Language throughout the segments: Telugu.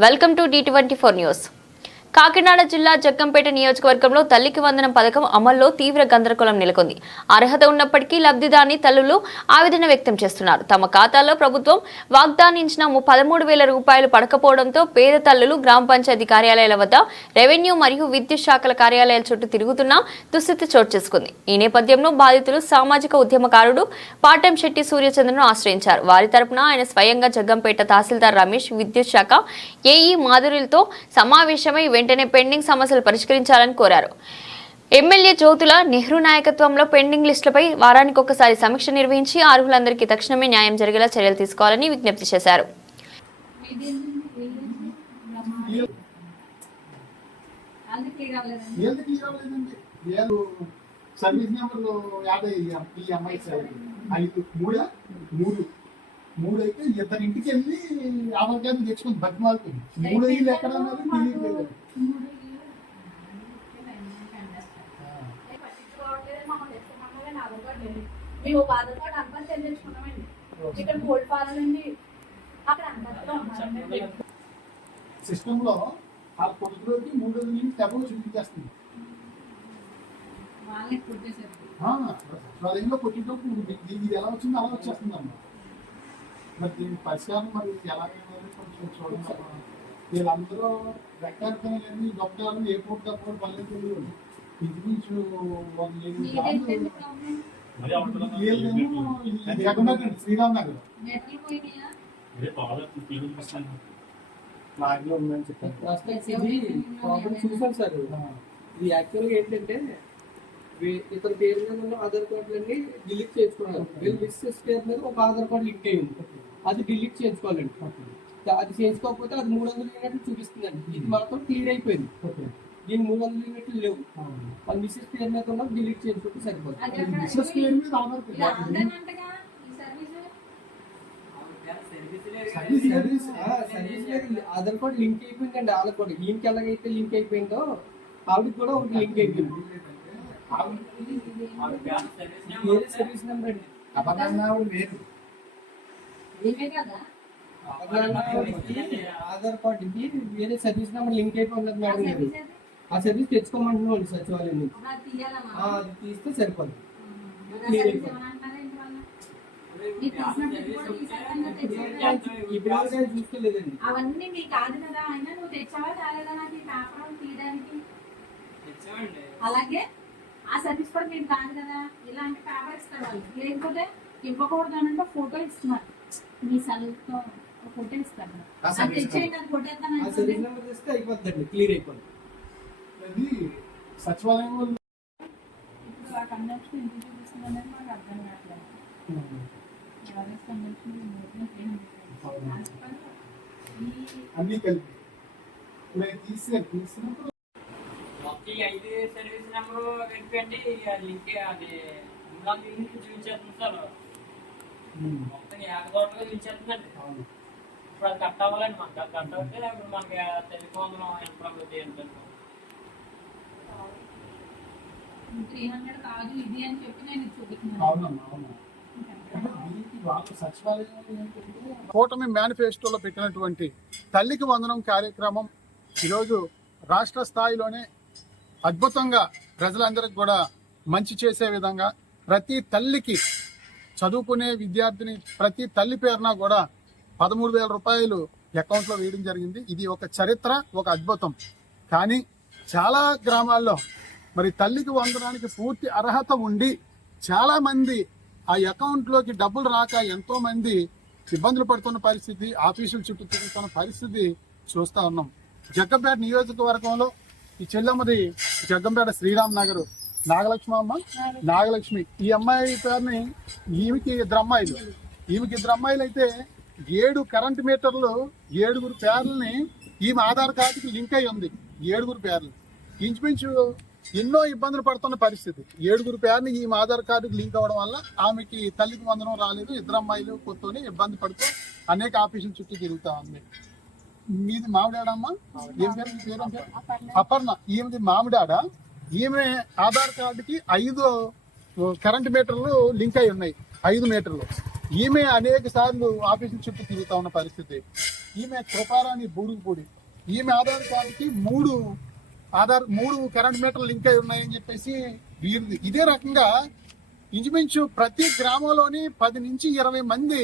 welcome to the twenty four news Kakinada జిల్లా జగ్గంపేట నియోజకవర్గంలో తల్లికి వందనం పథకం అమల్లో తీవ్ర గందరగోళం నెలకొంది. అర్హత ఉన్నప్పటికీ లబ్ధిదాని తల్లులు ఆవేదన వ్యక్తం చేస్తున్నారు. తమ ఖాతాలో ప్రభుత్వం వాగ్దానించిన పదమూడు వేల రూపాయలు పడకపోవడంతో పేద తల్లులు గ్రామ పంచాయతీ కార్యాలయాల వద్ద రెవెన్యూ మరియు విద్యుత్ శాఖల కార్యాలయాల చుట్టూ తిరుగుతున్న దుస్థితి చోటు చేసుకుంది. ఈ నేపథ్యంలో బాధితులు సామాజిక ఉద్యమకారుడు పాటం శెట్టి సూర్యచంద్రను ఆశ్రయించారు. వారి తరపున ఆయన స్వయంగా జగ్గంపేట తహసీల్దార్ రమేష్ విద్యుత్ శాఖ ఏఈ మాధురులతో సమావేశమై వెంటనే పెండింగ్ సమస్యలు పరిష్కరించాలని కోరారు. ఎమ్మెల్యే జ్యోతుల నెహ్రూ నాయకత్వంలో పెండింగ్ లిస్టులపై వారానికి ఒకసారి సమీక్ష నిర్వహించి అర్హులందరికీ తక్షణమే న్యాయం జరిగేలా చర్యలు తీసుకోవాలని విజ్ఞప్తి చేశారు. ఏది క్లియర్ సర్వీస్ నెంబర్లు యాభై ఈ అమ్మాయి ఐదు మూడా మూడు మూడు అయితే ఇద్దరి ఇంటికి వెళ్ళి ఆధార్ కార్డు తెచ్చుకుంది బతిమాలుతుంది మూడు ఇల్లు ఎక్కడ ఉన్నది తెలియట్లేదు మేము అంతా చెల్లించుకున్నామండి ఇక్కడ గోల్డ్ ఫారం అండి. అక్కడ ఉన్నారండి. సిస్టమ్లో ఆ కొడుకులోకి మూడు వందల నుంచి డబ్బులు చూపించేస్తుంది. సచివాలయంలో కొట్టినప్పుడు ఇది ఇది ఎలా వచ్చిందో అలా వచ్చేస్తుంది అమ్మా మరి దీని పరిష్కారం మరి ఎలా అనేది కొంచెం చూడండి. వీళ్ళందరూ రెక్టార్కని కానీ డాక్టర్లు ఏ పూట తప్పకుండా పల్లె తెలియదు ఇంచుమించు శ్రీరామ్ నగర్ ఉందని సార్. ఇది యాక్చువల్గా ఏంటంటే వీ- ఇతని పేరు మీద ఉన్న ఆధార్ కార్డులన్నీ డిలీట్ చేసుకున్నారు వీళ్ళు మిస్సెస్ పేరు మీద ఒక ఆధార్ కార్డు లింక్ అయ్యింది అది డిలీట్ చేసుకోవాలండి అది చేసుకోకపోతే అది మూడు వందల యూనిట్లు చూపిస్తుందండి. ఇది మాత్రం క్లియర్ అయిపోయింది. దీని మూడు వందల యూనిట్లు లేవు. అది మిస్సెస్ పేరు మీద ఉన్న డిలీట్ చేసుకుంటే సరిపోతుంది. మిస్సెస్ పేరు మీద సర్వీస్ సర్వీస్ సర్వీస్ ఆ, సర్వీస్ లేదు. ఆధార్ కార్డు లింక్ అయిపోయిందండి వాళ్ళకి కూడా. లింక్ ఎలాగైతే లింక్ అయిపోయిందో ఆవిడకి కూడా ఒకటి లింక్ అయిపోయింది. సర్వీస్ నెంబర్ అండి. అపర్ణ వేరు ఆధార్ కార్డుకి వేరే సర్వీస్ నెంబర్ లింక్ అయిపోయి ఉన్నది ఆ మేడం? ఆ సర్వీస్ తెచ్చుకోమంటున్నాం సచివాలయం నుంచి. అది తీస్తే సరిపోదు? ఇప్పుడు చూసుకోలేదండి అవన్నీ మీకు కాదు కదా. అయినా నువ్వు తెచ్చావా నాకు ఈ పేపర్ తీయడానికి? అలాగే ఆ సర్వీస్ కూడా మీరు కాదు కదా. ఇలాంటి పేపర్ ఇస్తారు వాళ్ళు. లేకపోతే ఇవ్వకూడదు అని అంటే ఫోటో ఇస్తున్నారు. మీ సెల్తో ఫోటో ఇస్తారు. ఆ అది సర్వీస్ తెచ్చేయండి అది ఫోటో ఇస్తాను ఆ సర్వీస్ నెంబర్ తెస్తే అయిపోద్దండి. క్లియర్ అయిపోద్ది. అనేది ఆర్ఎస్ కన్వెన్షన్ ఈ అన్ని కలిపి. ఇప్పుడు తీసే తీసినప్పుడు ఐదు సర్వీస్ నెంబర్ కలిపండి లింక్ అది చూపించేస్తుంది సార్. మొత్తం ఏకదోటగా చూపించేస్తుందండి. ఇప్పుడు అది కట్ అవ్వాలండి. మనకి అది కట్ అవుతే ఇప్పుడు మనకి టెలిఫోన్ ఎంత ఏంటంటే త్రీ హండ్రెడ్ కాదు ఇది అని చెప్పి నేను కూటమి మేనిఫెస్టోలో పెట్టినటువంటి తల్లికి వందనం కార్యక్రమం ఈరోజు రాష్ట్ర స్థాయిలోనే అద్భుతంగా ప్రజలందరికీ కూడా మంచి చేసే విధంగా ప్రతి తల్లికి చదువుకునే విద్యార్థిని ప్రతి తల్లి పేరున కూడా పదమూడు వేల రూపాయలు అకౌంట్లో వేయడం జరిగింది. ఇది ఒక చరిత్ర ఒక అద్భుతం. కానీ చాలా గ్రామాల్లో మరి తల్లికి వందనానికి పూర్తి అర్హత ఉండి చాలామంది ఆ అకౌంట్లోకి డబ్బులు రాక ఎంతోమంది ఇబ్బందులు పడుతున్న పరిస్థితి ఆఫీసులు చుట్టూ తిరుగుతున్న పరిస్థితి చూస్తా ఉన్నాం. జగ్గంపేట నియోజకవర్గంలో ఈ చెల్లమ్మది జగ్గంపేట శ్రీరామ్ నగర్. నాగలక్ష్మి అమ్మ నాగలక్ష్మి. ఈ అమ్మాయి పేరుని ఈమెకి ఇద్దరు అమ్మాయిలు. ఈమెకి ఇద్దరు అమ్మాయిలు అయితే ఏడు కరెంట్ మీటర్లు ఏడుగురు పేర్లని ఈమె ఆధార్ కార్డుకి లింక్ అయి ఉంది. ఏడుగురు పేర్లు. ఇంచుమించు ఎన్నో ఇబ్బందులు పడుతున్న పరిస్థితి. ఏడుగురు పేరుని ఈ ఆధార్ కార్డుకి లింక్ అవ్వడం వల్ల ఆమెకి తల్లికి వందనం రాలేదు ఇద్దరు అమ్మాయిలు కొత్తని ఇబ్బంది పడుతూ అనేక ఆఫీసుల చుట్టూ తిరుగుతా ఉంది. మీది మామిడాడమ్మా? ఏం పేరు? పేరు? అపర్ణ. ఈమెది మామిడాడ? ఈమె ఆధార్ కార్డుకి ఐదు కరెంట్ మీటర్లు లింక్ అయి ఉన్నాయి. ఐదు మీటర్లు. ఈమె అనేక సార్లు ఆఫీసుల చుట్టూ తిరుగుతా ఉన్న పరిస్థితి. ఈమె కృపారాణి బూరుగుపూడి ఈమె ఆధార్ కార్డుకి మూడు ఆధార్ మూడు కరెంట్ మీటర్ లింక్ అయి ఉన్నాయని చెప్పేసి వీరిది. ఇదే రకంగా ఇంచుమించు ప్రతి గ్రామంలోని పది నుంచి ఇరవై మంది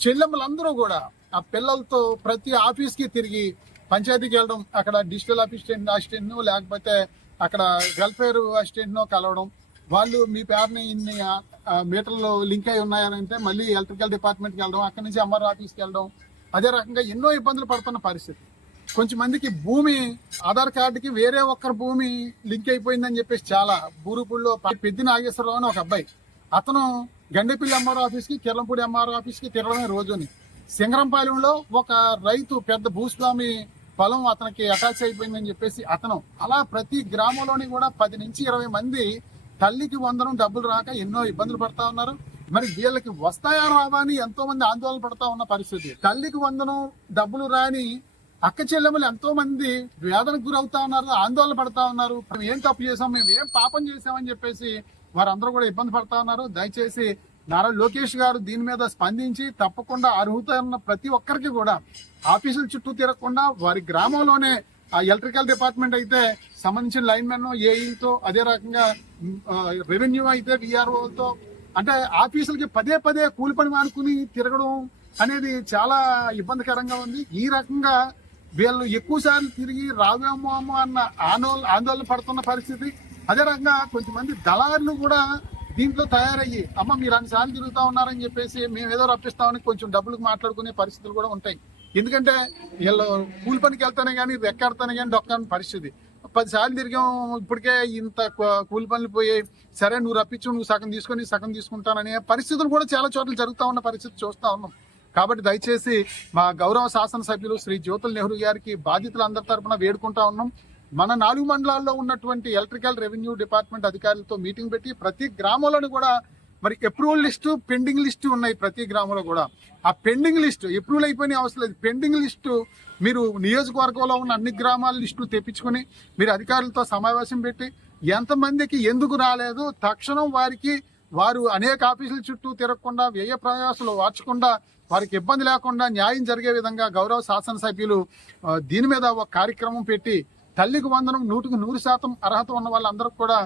చెల్లెమ్మలందరూ కూడా ఆ పిల్లలతో ప్రతి ఆఫీస్కి తిరిగి పంచాయతీకి వెళ్ళడం అక్కడ డిజిటల్ అసిస్టెంట్ అసిస్టెంట్ను లేకపోతే అక్కడ వెల్ఫేర్ అసిస్టెంట్ను కలవడం వాళ్ళు మీ పేరుని ఇన్ని మీటర్లు లింక్ అయి ఉన్నాయని అంటే మళ్ళీ ఎలక్ట్రికల్ డిపార్ట్మెంట్కి వెళ్ళడం అక్కడి నుంచి ఎంఆర్ ఆఫీస్కి వెళ్ళడం అదే రకంగా ఎన్నో ఇబ్బందులు పడుతున్న పరిస్థితి. కొంచెం మందికి భూమి ఆధార్ కార్డుకి వేరే ఒక్కరి భూమి లింక్ అయిపోయిందని చెప్పేసి చాలా బూరుపుల్లో పెద్ది నాగేశ్వరరావు అని ఒక అబ్బాయి. అతను గండెపల్లి ఎంఆర్ ఆఫీస్కి కిరణపూడి కిర్లంపూడి ఎంఆర్ ఆఫీస్కి తిరగడమే రోజుని. సింగరంపాలెంలో ఒక రైతు పెద్ద భూస్వామి పొలం అతనికి అటాచ్ అయిపోయిందని చెప్పేసి అతను అలా ప్రతి గ్రామంలోని కూడా పది నుంచి ఇరవై మంది తల్లికి వందనం డబ్బులు రాక ఎన్నో ఇబ్బందులు పడతా ఉన్నారు. మరి వీళ్ళకి వస్తాయా రావా అని ఎంతో మంది ఆందోళన పడతా ఉన్న పరిస్థితి. తల్లికి వందనం డబ్బులు రాని అక్క చెల్లెములు ఎంతో మంది వేదనకు గురవుతా ఉన్నారు ఆందోళన పడతా ఉన్నారు. మేము ఏం తప్పు చేసాం మేము ఏం పాపం చేసామని చెప్పేసి వారందరూ కూడా ఇబ్బంది పడతా ఉన్నారు. దయచేసి నారా లోకేష్ గారు దీని మీద స్పందించి తప్పకుండా అర్హత ఉన్న ప్రతి ఒక్కరికి కూడా ఆఫీసుల చుట్టూ తిరగకుండా వారి గ్రామంలోనే ఆ ఎలక్ట్రికల్ డిపార్ట్మెంట్ అయితే సంబంధించిన లైన్ మెన్ అదే రకంగా రెవెన్యూ అయితే విఆర్ఓతో అంటే ఆఫీసులకి పదే పదే కూలి పని మానుకుని తిరగడం అనేది చాలా ఇబ్బందికరంగా ఉంది. ఈ రకంగా వీళ్ళు ఎక్కువసార్లు తిరిగి రావేమో అన్న ఆందోళన ఆందోళన పడుతున్న పరిస్థితి. అదే రకంగా కొంతమంది దళారులు కూడా దీంట్లో తయారయ్యి అమ్మ మీరు అన్ని సార్లు తిరుగుతా ఉన్నారని చెప్పేసి మేము ఏదో రప్పిస్తామని కొంచెం డబ్బులకు మాట్లాడుకునే పరిస్థితులు కూడా ఉంటాయి. ఎందుకంటే వీళ్ళు కూలి పనికి వెళ్తానే కానీ రెక్కాడితేనే కానీ దొక్కని పరిస్థితి. పది సార్లు తిరిగాం ఇప్పటికే ఇంత కూలి పనులు పోయి సరే నువ్వు రప్పించు నువ్వు సగం తీసుకొని సగం తీసుకుంటాననే పరిస్థితులు కూడా చాలా చోట్ల జరుగుతూ ఉన్న పరిస్థితి చూస్తూ ఉన్నాం. కాబట్టి దయచేసి మా గౌరవ శాసనసభ్యులు శ్రీ జ్యోతుల నెహ్రూ గారికి బాధితులందరి తరఫున వేడుకుంటా ఉన్నాం. మన నాలుగు మండలాల్లో ఉన్నటువంటి ఎలక్ట్రికల్ రెవెన్యూ డిపార్ట్మెంట్ అధికారులతో మీటింగ్ పెట్టి ప్రతి గ్రామంలోని కూడా మరి అప్రూవల్ లిస్టు పెండింగ్ లిస్టు ఉన్నాయి ప్రతి గ్రామంలో కూడా. ఆ పెండింగ్ లిస్టు అప్రూవల్ అయిపోయిన అవసరం లేదు. పెండింగ్ లిస్టు మీరు నియోజకవర్గంలో ఉన్న అన్ని గ్రామాల లిస్టు తెప్పించుకొని మీరు అధికారులతో సమావేశం పెట్టి ఎంతమందికి ఎందుకు రాలేదు? తక్షణం వారికి వారు అనేక ఆఫీసుల చుట్టూ తిరగకుండా వ్యయ ప్రయాసాలు వార్చకుండా వారికి ఇబ్బంది లేకుండా న్యాయం జరిగే విధంగా గౌరవ శాసనసభ్యులు దీని మీద ఒక కార్యక్రమం పెట్టి తల్లికి వందనం నూటికి నూరు శాతం అర్హత ఉన్న వాళ్ళందరూ కూడా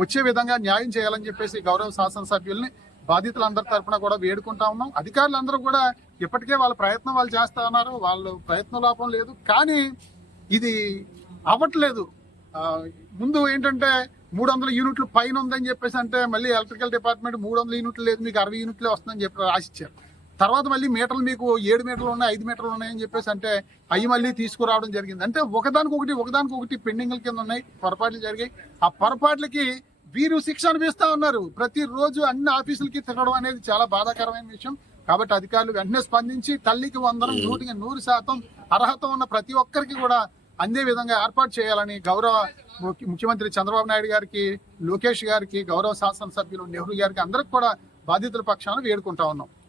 వచ్చే విధంగా న్యాయం చేయాలని చెప్పేసి గౌరవ శాసనసభ్యుల్ని బాధితులందరి తరఫున కూడా వేడుకుంటా ఉన్నాం. అధికారులందరూ కూడా ఇప్పటికే వాళ్ళ ప్రయత్నం వాళ్ళు చేస్తా ఉన్నారు. వాళ్ళు ప్రయత్న లోపం లేదు. కానీ ఇది అవ్వట్లేదు. ముందు ఏంటంటే మూడు వందల యూనిట్లు పైన ఉందని చెప్పేసి అంటే మళ్ళీ ఎలక్ట్రికల్ డిపార్ట్మెంట్ మూడు వందల యూనిట్లు లేదు మీకు అరవై యూనిట్లే వస్తుందని చెప్పి రాసిచ్చారు. తర్వాత మళ్ళీ మీటర్లు మీకు ఏడు మీటర్లు ఉన్నాయి ఐదు మీటర్లు ఉన్నాయని చెప్పేసి అంటే అవి మళ్ళీ తీసుకురావడం జరిగింది. అంటే ఒకదానికొకటి ఒకదానికొకటి పెండింగ్ల కింద ఉన్నాయి పొరపాట్లు జరిగాయి. ఆ పొరపాట్లకి వీరు శిక్ష అనిపిస్తా ఉన్నారు. ప్రతిరోజు అన్ని ఆఫీసులకి తిరగడం అనేది చాలా బాధాకరమైన విషయం. కాబట్టి అధికారులు వెంటనే స్పందించి తల్లికి వందనం నూటికి నూరు శాతం అర్హత ఉన్న ప్రతి ఒక్కరికి కూడా అందే విధంగా ఏర్పాటు చేయాలని గౌరవ ముఖ్యమంత్రి చంద్రబాబు నాయుడు గారికి లోకేష్ గారికి గౌరవ శాసనసభ్యులు నెహ్రూ గారికి అందరికి కూడా బాధితుల పక్షాన వేడుకుంటా ఉన్నాం.